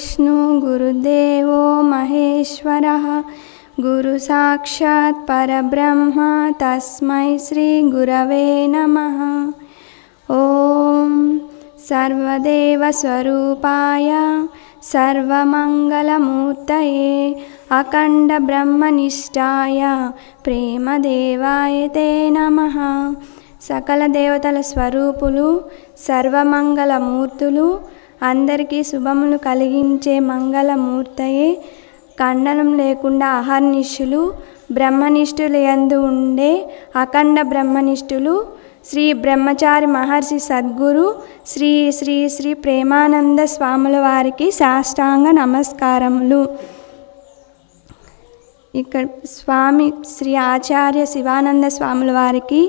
गुरुर्विष्णु गुरुदेवो महेश्वरः गुरु साक्षात् परब्रह्म तस्मै श्री गुरवे नमः। ओम सर्वदेव स्वरूपाय सर्वमंगलमूर्तये अखंड ब्रह्मनिष्ठाय प्रेमदेवाय ते नमः। सकल देवतल स्वरूपुलु सर्वमंगलमूर्तुलु అందరికీ శుభములు కలిగించే మంగళమూర్తయే ఖండనం లేకుండా అహర్నిశులు బ్రహ్మనిష్ఠులు యందు ఉండే అఖండ బ్రహ్మనిష్ఠులు శ్రీ బ్రహ్మచారి మహర్షి సద్గురు శ్రీ శ్రీ శ్రీ ప్రేమానంద స్వాముల వారికి సాష్టాంగ నమస్కారములు। ఇక్కడ స్వామి శ్రీ ఆచార్య శివానంద స్వాముల వారికి,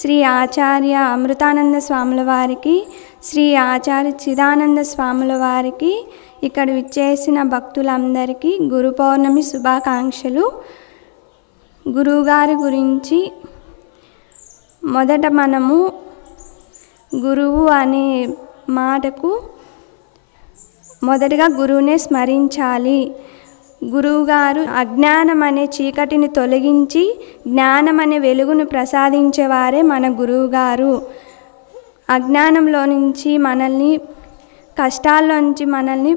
శ్రీ ఆచార్య అమృతానంద స్వాముల వారికి, శ్రీ ఆచార్య చిదానంద స్వాముల వారికి, ఇక్కడ విచ్చేసిన భక్తులందరికీ గురు పౌర్ణమి శుభాకాంక్షలు। గురువుగారి గురించి మొదట మనము గురువు అనే మాటకు మొదటగా గురువునే స్మరించాలి। గురువుగారు అజ్ఞానం అనే చీకటిని తొలగించి జ్ఞానం అనే వెలుగును ప్రసాదించేవారే మన గురువుగారు। అజ్ఞానంలో నుంచి మనల్ని, కష్టాల్లో నుంచి మనల్ని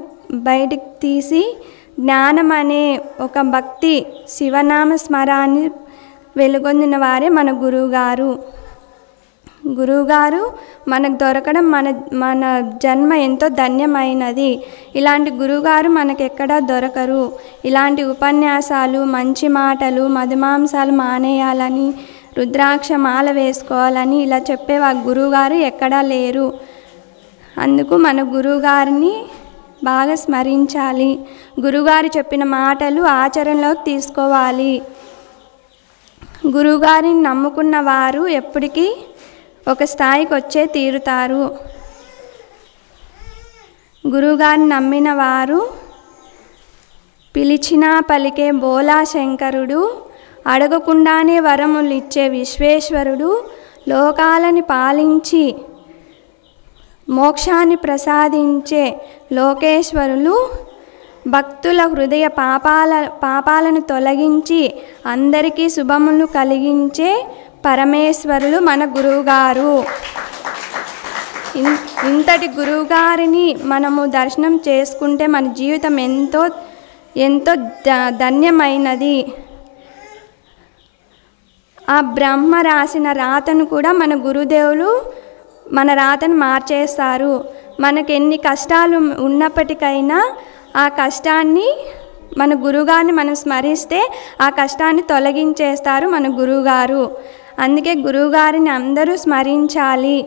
బయటికి తీసి జ్ఞానం అనే ఒక భక్తి శివనామ స్మరాన్ని వెలుగొందిన వారే మన గురువుగారు। గురువుగారు మనకు దొరకడం మన జన్మ ఎంతో ధన్యమైనది। ఇలాంటి గురువుగారు మనకు ఎక్కడా దొరకరు। ఇలాంటి ఉపన్యాసాలు, మంచి మాటలు, మధుమాంసాలు మానేయాలని, రుద్రాక్ష మాల వేసుకోవాలని ఇలా చెప్పే గురువుగారు ఎక్కడా లేరు। అందుకు మన గురువుగారిని బాగా స్మరించాలి। గురువుగారు చెప్పిన మాటలు ఆచరణలోకి తీసుకోవాలి। గురువుగారిని నమ్ముకున్న వారు ఎప్పటికీ ఒక స్థాయికి వచ్చే తీరుతారు। గురువుగారిని నమ్మిన వారు పిలిచినా పలికే బోలా శంకరుడు, అడగకుండానే వరములు ఇచ్చే విశ్వేశ్వరుడు, లోకాలని పాలించి మోక్షాన్ని ప్రసాదించే లోకేశ్వరులు, భక్తుల హృదయ పాపాలను తొలగించి అందరికీ శుభములు కలిగించే పరమేశ్వరులు మన గురువుగారు। ఇంతటి గురువుగారిని మనము దర్శనం చేసుకుంటే మన జీవితం ఎంతో ఎంతో ధన్యమైనది। ఆ బ్రహ్మ రాసిన రాతను కూడా మన గురుదేవులు మన రాతను మార్చేస్తారు। మనకు ఎన్ని కష్టాలు ఉన్నప్పటికైనా ఆ కష్టాన్ని మన గురువుగారిని మనం స్మరిస్తే ఆ కష్టాన్ని తొలగించేస్తారు మన గురువుగారు। అందుకే గురువుగారిని అందరూ స్మరించాలి।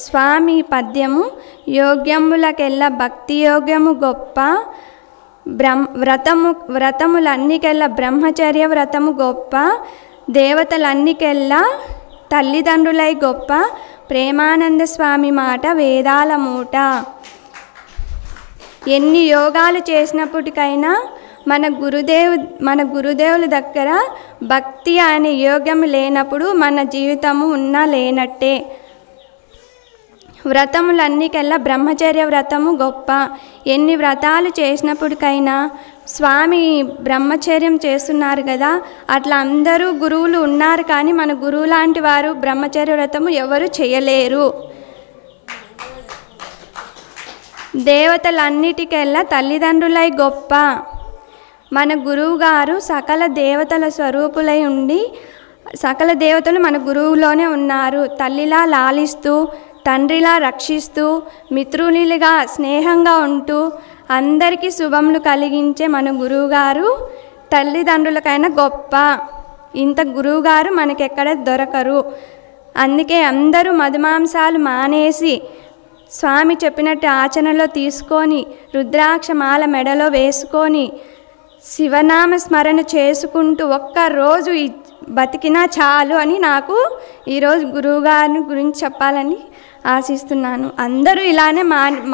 స్వామి పద్యము యోగ్యములకెల్ల భక్తి యోగ్యము గొప్ప, వ్రతములన్నికెల్లా బ్రహ్మచర్య వ్రతము గొప్ప, దేవతలన్నికెల్లా తల్లిదండ్రులై గొప్ప, ప్రేమానంద స్వామి మాట వేదాల మూట। ఎన్ని యోగాలు చేసినప్పటికైనా మన గురుదేవుల దగ్గర భక్తి అనే యోగ్యం లేనప్పుడు మన జీవితము ఉన్నా లేనట్టే। వ్రతములన్నికెల్లా బ్రహ్మచర్య వ్రతము గొప్ప। ఎన్ని వ్రతాలు చేసినప్పటికైనా స్వామి బ్రహ్మచర్యం చేస్తున్నారు కదా, అట్లా అందరూ గురువులు ఉన్నారు కానీ మన గురువు లాంటి వారు బ్రహ్మచర్య వ్రతము ఎవరు చేయలేరు। దేవతలన్నిటికెల్లా తల్లిదండ్రులై గొప్ప। మన గురువుగారు సకల దేవతల స్వరూపులై ఉండి సకల దేవతలు మన గురువులోనే ఉన్నారు। తల్లిలా లాలిస్తూ, తండ్రిలా రక్షిస్తూ, మిత్రునిగా స్నేహంగా ఉంటూ అందరికీ శుభములు కలిగించే మన గురువుగారు తల్లిదండ్రులకైనా గొప్ప। ఇంత గురువుగారు మనకెక్కడ దొరకరు। అందుకే అందరూ మధుమాంసాలు మానేసి స్వామి చెప్పినట్టు ఆచరణలో తీసుకొని రుద్రాక్ష మాల మెడలో వేసుకొని శివనామ స్మరణ చేసుకుంటూ ఒక్కరోజు బతికినా చాలు అని నాకు ఈరోజు గురువుగారిని గురించి చెప్పాలని ఆశిస్తున్నాను। అందరూ ఇలానే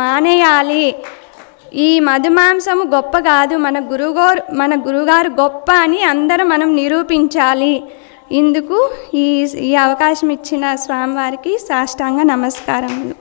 మానేయాలి। ఈ మధుమాంసము గొప్ప కాదు, మన గురువుగారు గొప్ప అని అందరం మనం నిరూపించాలి। ఇందుకు ఈ అవకాశం ఇచ్చిన స్వామివారికి సాష్టాంగ నమస్కారములు.